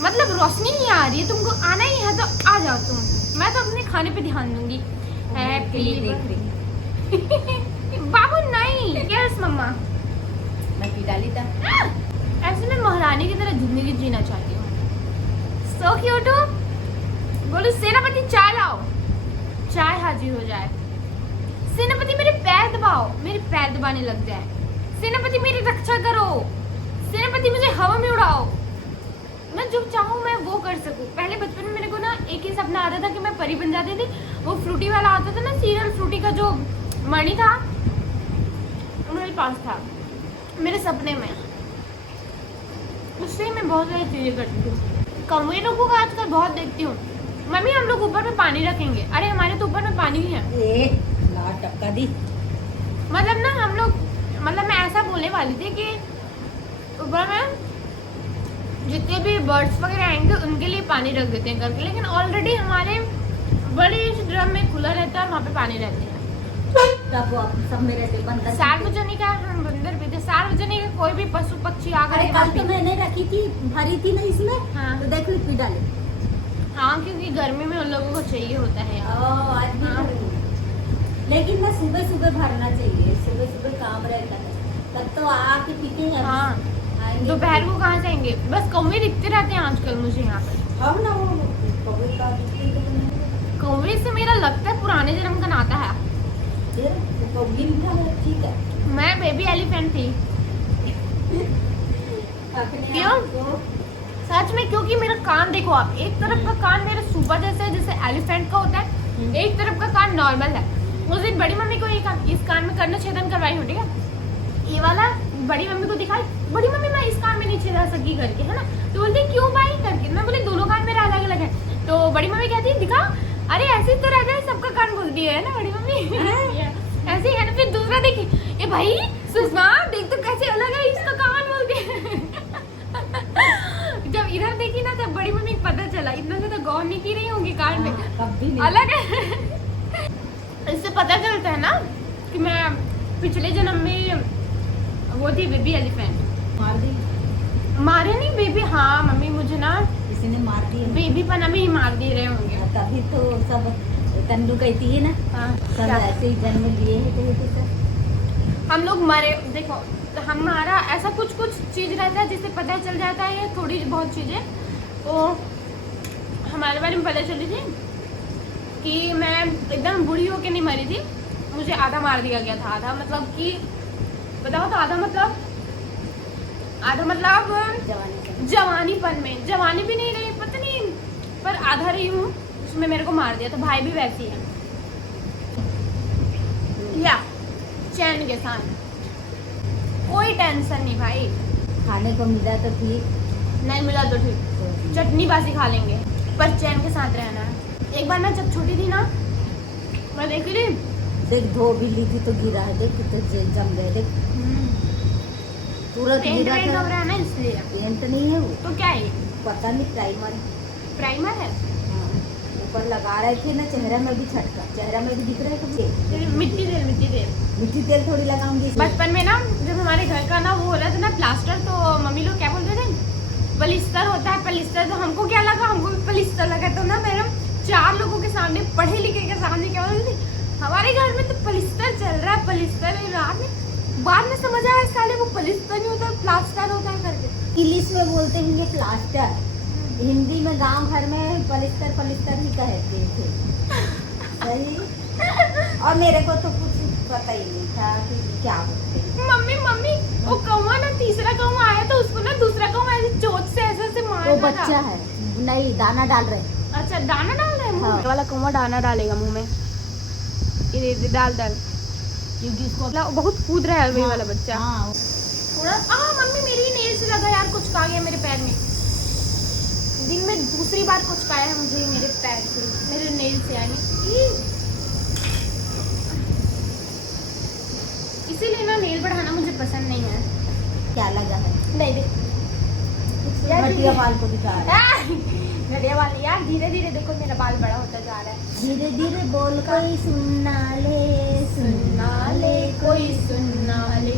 मतलब रोशनी नहीं आ रही है, तुमको आना ही है तो आ जाओ तुम, मैं तो अपने खाने पे ध्यान दूंगी। हैप्पी देख रही बाबू नहीं, यस मम्मा। मैं पी डाली था। ऐसे मैं महारानी की तरह जिंदगी जीना चाहती हूँ। सो क्यूट हो। बोलो सेनापति चाय लाओ, चाय हाजिर हो जाए। सेनापति मेरे पैर दबाओ, मेरे पैर दबाने लग जाए। सेनापति मेरी रक्षा करो, सेनापति मुझे हवा में उड़ाओ। मैं जो चाहूँ मैं वो कर सकूँ। पहले बचपन में मेरे को ना एक ही सपना आता था कि मैं परी बन जाती थी। वो फ्रूटी वाला आता था ना सीरियल, फ्रूटी का जो मणि था मेरे पास था मेरे सपने में, उससे मैं बहुत सारी चीजें करती थी। कौवे लोगों को आजकल बहुत देखती हूँ। मम्मी हम लोग ऊपर में पानी रखेंगे। अरे हमारे तो ऊपर में पानी ही है। टपका दी। मतलब ना हम लोग, मतलब मैं ऐसा बोलने वाली थी कि ऊपर में जितने भी बर्ड्स वगैरह आएंगे उनके लिए पानी रख देते हैं करके, लेकिन ऑलरेडी हमारे बड़े ड्रम में खुला रहता है और वहाँ पे पानी रहते हैं। तब वो सब मेरे से बंदर। सार्वजनिक है, हम बंदर भी थे। सार्वजनिक है, कोई भी पशु पक्षी आ अरे गए। कल तो मैंने रखी थी, भरी थी ना इसमें। हाँ। तो देखो पी डाली। हाँ क्योंकि गर्मी में उन लोगों को चाहिए होता है यार। आज भी भरूंगी। लेकिन मैं सुबह सुबह भरना चाहिए, सुबह सुबह काम रहता है, तब तो आके पीते हैं। हाँ दोपहर को कहाँ जाएंगे, बस कौवे दिखते रहते हैं आजकल मुझे यहाँ पे। हम ना वो कौवे का दिखते तो नहीं। कौवे से मेरा लगता है पुराने जन्म का नाता है। तो कौवे मीठा है, ठीक है। मैं बेबी एलिफेंट थी। क्यों? सच में, क्योंकि मेरा कान देखो आप, एक तरफ का कान मेरा सुपर जैसा है जैसे एलिफेंट का होता है, एक तरफ का कान नॉर्मल है। उस दिन बड़ी मम्मी को इस कान में कर्ण छेदन करवाई हो, ठीक है, ये वाला बड़ी मम्मी को दिखाई। बड़ी मम्मी मैं इस कान में नहीं छेदा सकी करके, है ना। तो बोलती क्यों भाई करके, मैं बोली दोनों कान मेरा अलग अलग है। तो बड़ी मम्मी कहती है दिखा, अरे ऐसे ही तो रहता है सबका कान बोलती है ना बड़ी मम्मी। ऐसे ही है ना। फिर दूसरा देखी, ये भाई सुषमा देख तो कैसे अलग है, इसका कान बोलती है। जब इधर देखी ना तब बड़ी मम्मी को पता चला, इतना से तो गौर नहीं की रही होंगी कान में अलग है। इससे पता चलता है ना कि मैं पिछले जन्म में वो थी बेबी एलिफेंट। मार दी? मारे नहीं बेबी, हाँ मम्मी मुझे ना किसी ने मार दी। बेबी पना में ही मार दे रहे होंगे। तभी तो सब कन्नू कहती है ना। हाँ, सब ऐसे ही जन्म लिए है तो हम लोग मरे। देखो हमारा ऐसा कुछ चीज रहता है जिससे पता चल जाता है ये थोड़ी बहुत चीजें। तो हमारे बारे में पता चली थी कि मैं एकदम बूढ़ी होके नहीं मरी थी, मुझे आधा मार दिया गया था। आधा मतलब कि बताओ तो, आधा मतलब जवानीपन में, जवानी भी नहीं रही पता नहीं, पर आधा रही हूँ, उसमें मेरे को मार दिया। तो भाई भी वैसी है या चैन के साथ, कोई टेंशन नहीं भाई। खाने को मिला तो ठीक, नहीं मिला तो ठीक, चटनी बासी खा लेंगे, पर चैन के साथ रहना है। एक बार मैं जब छोटी थी ना, मैं देख रही देख धो भी ली थी तो गिरा है, देख तो जम गए, देख तुरंत गिरा था। रहा है ना इसलिए। पेंट नहीं है वो तो क्या है, पता नहीं, प्राइमर है। ऊपर लगा रहे थे ना, चेहरा में भी छटका, चेहरा में भी दिख रहा है कुछ। मिट्टी तेल थोड़ी लगाऊंगी। बचपन में ना जब हमारे घर का ना वो हो रहा था ना प्लास्टर, तो मम्मी लोग क्या बोलते थे, पलिस्तर होता है पलिस्तर। तो हमको क्या लगा, हमको भी पलिस्तर लगा। तो ना मैडम 4 लोगों के सामने, पढ़े लिखे के सामने क्या बोलती थी, हमारे घर में तो पलिस्तर चल रहा है, पलिस्तर। रात में बाद में समझ आया साले वो पलिस्तर नहीं होता प्लास्टर होता है करके। इंग्लिश में बोलते हैं ये प्लास्टर, हिंदी में गांव भर में पलिस्तर ही कहते थे। सही। और मेरे को तो कुछ पता ही नहीं था कि क्या बोलते हैं। मम्मी वो कौवा ना, तीसरा कौवा आया तो उसको ना दूसरा कौवा ऐसे चोट से ऐसे मार वो बच्चा है, नहीं दाना डाल रहे। अच्छा दाना डाल रहे हैं। हाँ। वाला कौवा दाना डालेगा मुंह में, ये डाल क्योंकि इसको बहुत कूद रहा है वही वाला बच्चा। हाँ। थोड़ा मम्मी मेरी नेल से लगा यार, कुछ खा गया मेरे पैर में। दिन में दूसरी बार कुछ खाया है मुझे मेरे पैर से, मेरे नेल से आए। इसीलिए ना नेल बढ़ाना मुझे पसंद नहीं है। क्या लगा है? नहीं घटिया बाल को दिखा रहा है। घटिया बाल यार, धीरे धीरे देखो मेरा बाल बड़ा होता जा रहा है। धीरे धीरे बोल कोई सुनना ले कोई सुनना ले।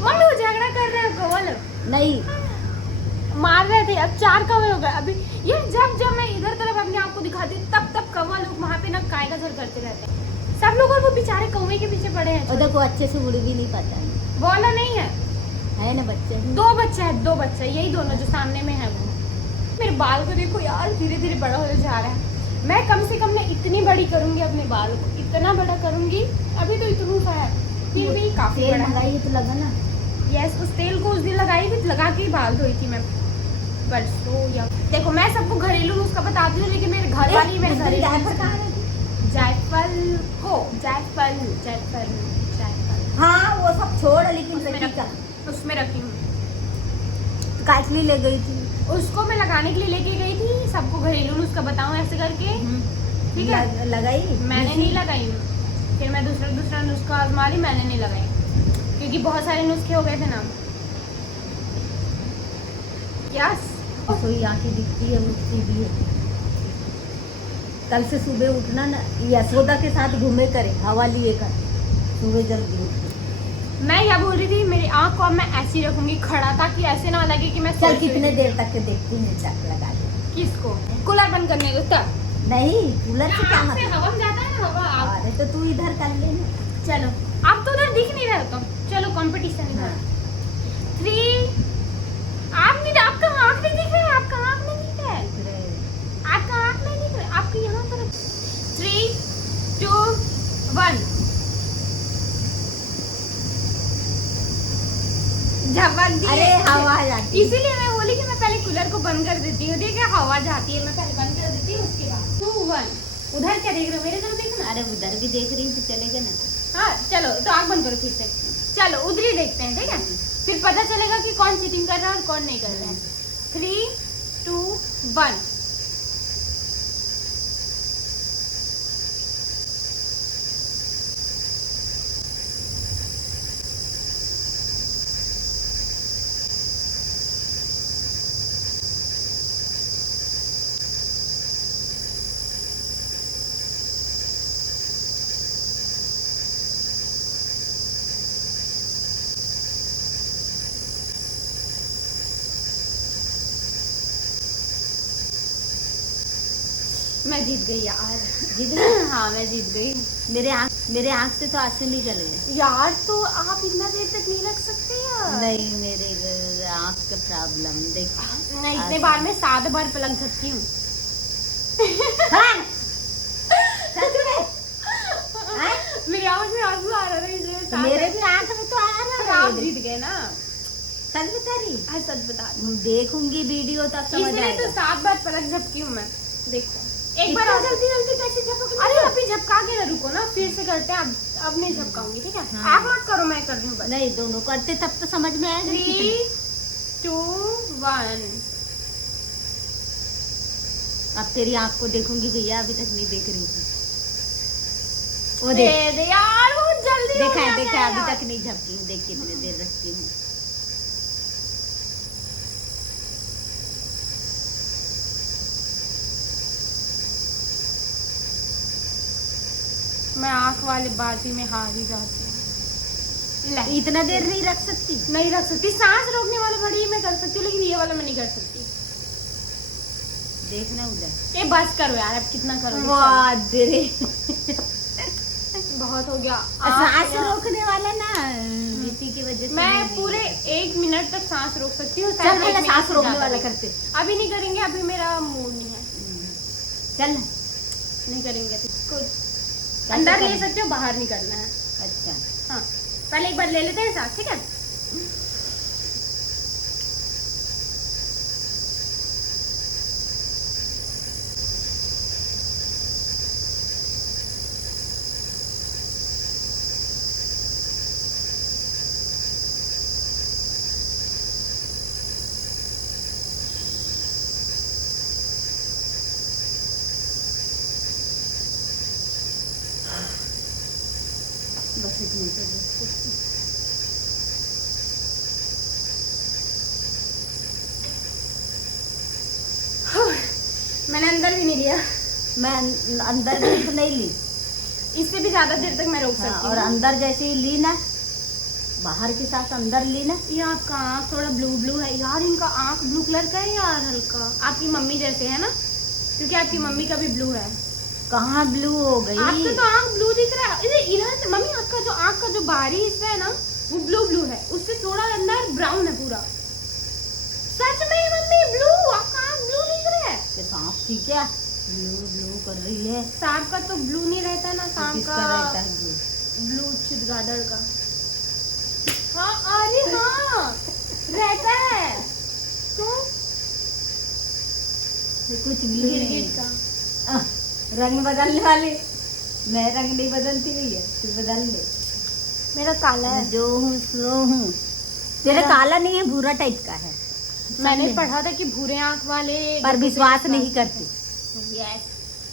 मम्मी वो झगड़ा कर रहे हो कौवा लोग? नहीं, मार रहे थे, अब 4 कौवे हो गए। अभी ये जब मैं इधर तरफ अपने आप को दिखाती हूँ तब कौवा लोग वहाँ पे ना काय का झर करते रहते हैं सब लोग, और वो बेचारे कौवे के पीछे पड़े हैं। उधर को अच्छे से उड़ भी नहीं पाता है। वो वाला नहीं है ना बच्चे, 2 बच्चे हैं, 2 बच्चे, यही दोनों जो सामने में है वो। मेरे बाल को देखो यार, धीरे धीरे बड़ा होने जा रहा है। मैं कम से कम इतनी बड़ी करूंगी अपने बाल को, इतना बड़ा करूंगी। अभी तो इतना सा है, फिर भी काफी तेल बड़ा है। मंगाई है तो लगा ना। यस, उस तेल को उस दिन लगाई थी, लगा के ही बाल धोई थी मैं परसों। या देखो मैं सबको घरेलू नुस्खा बताती हूँ, लेकिन मेरे घर वाली मेरे घरेलू जायफल कहाँ है? जायफल को जायफल जायफल जायफल हाँ वो सब छोड़, लेकिन उसमें सच्ची का उसमें रखी हूँ। काटली ले गई थी। उसको मैं लगाने के लिए लेके गई थी, सबको घरेलू नुस्खा बताऊं ऐसे करके, ठीक है। लगाई मैंने नहीं लगाई हूँ, फिर मैं दूसरा नुस्खा आजमा ली, मैंने नहीं लगाई क्योंकि बहुत सारे नुस्खे हो गए थे ना। यस, सोई आंखें दिखती है, उठती भी है। कल से सुबह उठना ना, यशोदा के साथ घूमे करे, हवा लिए कर, सुबह जल्दी उठ। मैं क्या बोल रही थी, मेरी आँख को अब मैं ऐसी रखूंगी खड़ा, ताकि ऐसे ना लगे कि मैं चल सोई कितने हुई देर तक के देखती हूँ चक लगा के। किसको कूलर बंद करने को तब नहीं, कूलर से क्या आँख से मतलब? हवा में जाता है ना, हवा। अरे तो तू इधर कर ले ना। चलो, आप तो उधर दिख नहीं रहे हो, तो चलो कंपटीशन है। 3 आप नहीं, आपका आँख नहीं दिख रहा है, आपका आँख नहीं दिख रहा है, आपका आँख नहीं दिख रहा है, आपके यहाँ पर। 3 2 1 झपक दी। अरे हवा जाती है। इसीलिए मैं बोली कि मैं पहले कूलर को बंद कर देती हूँ, ठीक है, हवा जाती है, मैं पहले बंद कर देती हूँ, उसके बाद 2 1। उधर क्या देख रहे हो, मेरे तरफ देखना। अरे उधर भी देख रही हूँ तो चलेगा ना। हाँ चलो, तो आँख बंद करो फिर से। चलो उधर ही देखते हैं, ठीक है, फिर पता चलेगा कि कौन चीटिंग कर रहा है और कौन नहीं कर रहा है। 3 2 1। मैं जीत गई यार। जीत गई? हाँ मैं जीत गई। मेरे आँख से तो आंसू निकल गए यार तो आप इतना देर तक नहीं रख सकते यार। नहीं, मेरे आँख का प्रॉब्लम देख। मैं इतने बार में 7 बार पलक सकती हूँ। हाँ? सच में? हाँ? मेरी आँख में आंसू आ रहा था इसलिए मेरे भी आँख में तो आ रहा आप है। जीत गए ना। सच बता रही? हाँ सच बता रही। देखूंगी वीडियो तब समझ इसलिए तो आएगा। 7 बार पलक झपकी हूँ मैं। देखो एक बार इतना और जल्दी जल्दी कैसे झपक रही अरे हो? अभी झपका के ना रुको ना, फिर से करते हैं। अब नहीं झपकाऊंगी, ठीक है। हाँ। आप मत करो, मैं कर रही हूँ बस। नहीं, दोनों करते तब तो समझ में आएगा। 3 2 1। अब तेरी आँख को देखूंगी भैया, अभी तक नहीं देख रही थी। वो दे देख, दे यार, बहुत जल्दी हो देखा है, जाता देखा है, यार। अभी तक नहीं झपकी हूँ। देख कितने देर रखती हूँ। मैं आँख वाले बाजी में हार ही जाती हूँ। ले, इतना देर नहीं रख सकती। नहीं रख सकती। सांस रोकने वाला बड़ी मैं कर सकती हूँ, लेकिन ये वाला मैं नहीं कर सकती। देखना उधर। ये बस करो यार, अब कितना करोगे। वाह तेरे बहुत हो गया। सांस रोकने वाला ना, इसी की वजह से मैं नहीं पूरे करती। 1 मिनट तक सांस रोक सकती हूँ। चल शायद पहले 1 मिनट सांस से रोकने ज्यादा वाला भी। करते। अभी नहीं करेंगे, अभी मेरा मूड नहीं है। चल ना। नहीं करेंगे कुछ। अंदर ले सकते हो, बाहर नहीं करना है। अच्छा, हाँ पहले एक बार ले लेते हैं सांस, ठीक है। बस इतनी तो बस। मैंने अंदर भी नहीं लिया। मैं अंदर भी तो नहीं ली। इससे भी ज्यादा देर तक मैं रोक हाँ, सकती और हूँ। अंदर जैसे ही ली ना, बाहर के साथ अंदर लेना। ये आपका आँख थोड़ा ब्लू ब्लू है यार, इनका आँख ब्लू कलर का है यार हल्का, आपकी मम्मी जैसे है ना, क्योंकि आपकी मम्मी का भी ब्लू है। कहाँ ब्लू हो गई? आपका तो आँख ब्लू दिख रहा है इधर से मम्मी, आपका जो आँख का जो बाहरी हिस्सा है ना वो ब्लू ब्लू है, उससे थोड़ा अंदर ब्राउन है पूरा। सच में मम्मी ब्लू, आपका आँख ब्लू दिख रहा है। कि सांप थी क्या ब्लू ब्लू कर रही है? सांप का तो ब्लू नहीं रहता ना, सांप किसका का रहता है ब्लू? ब्लू चितगादड़ का। हाँ अरे हाँ रहता है तो कुछ ब्लू गिरगिट का। रंग बदलने वाले, मैं रंग नहीं बदलती हुई है, तू बदल ले। मेरा काला है। जो हूँ सो हूँ। तेरा काला नहीं है, भूरा टाइप का है। मैंने समझे? पढ़ा था कि भूरे आँख वाले पर विश्वास नहीं करती। यस,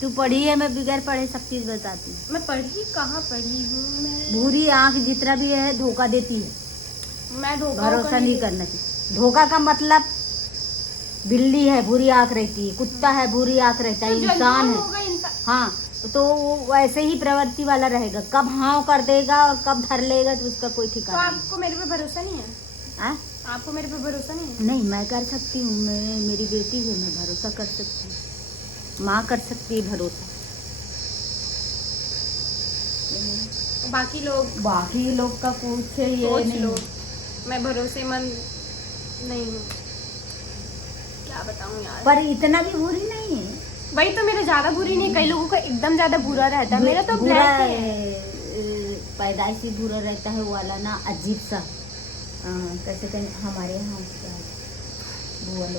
तू पढ़ी है, मैं बगैर पढ़े सब चीज बताती हूँ। मैं पढ़ी कहाँ पढ़ी हूँ मैं। भूरी आंख जितना भी है धोखा देती है, मैं धोखा भरोसा नहीं करना चाहिए। धोखा का मतलब बिल्ली है भूरी आंख रहती है, कुत्ता है भूरी आंख रहता है, इंसान है। हाँ, तो वो वैसे ही प्रवृत्ति वाला रहेगा, कब हाँ कर देगा और कब धर लेगा तो उसका कोई तो ठिकाना नहीं। आपको मेरे पे भरोसा नहीं है? हाँ? आपको मेरे पे भरोसा नहीं है? नहीं, मैं कर सकती हूँ, मैं मेरी बेटी है, मैं भरोसा कर सकती हूँ। माँ कर सकती है भरोसा। बाकी लोग का कुछ ये सोच नहीं। लो, मैं भरोसेमंद नहीं हूँ, क्या बताऊँ यार। पर इतना भी बुरी नहीं है। वही तो, मेरा ज्यादा बुरी नहीं, कई लोगों का एकदम ज्यादा बुरा रहता है, मेरा तो बुरा ब्लैक है। पैदाइशी बुरा रहता है वाला ना, अजीब सा। कैसे कहें हमारे यहाँ वो वाले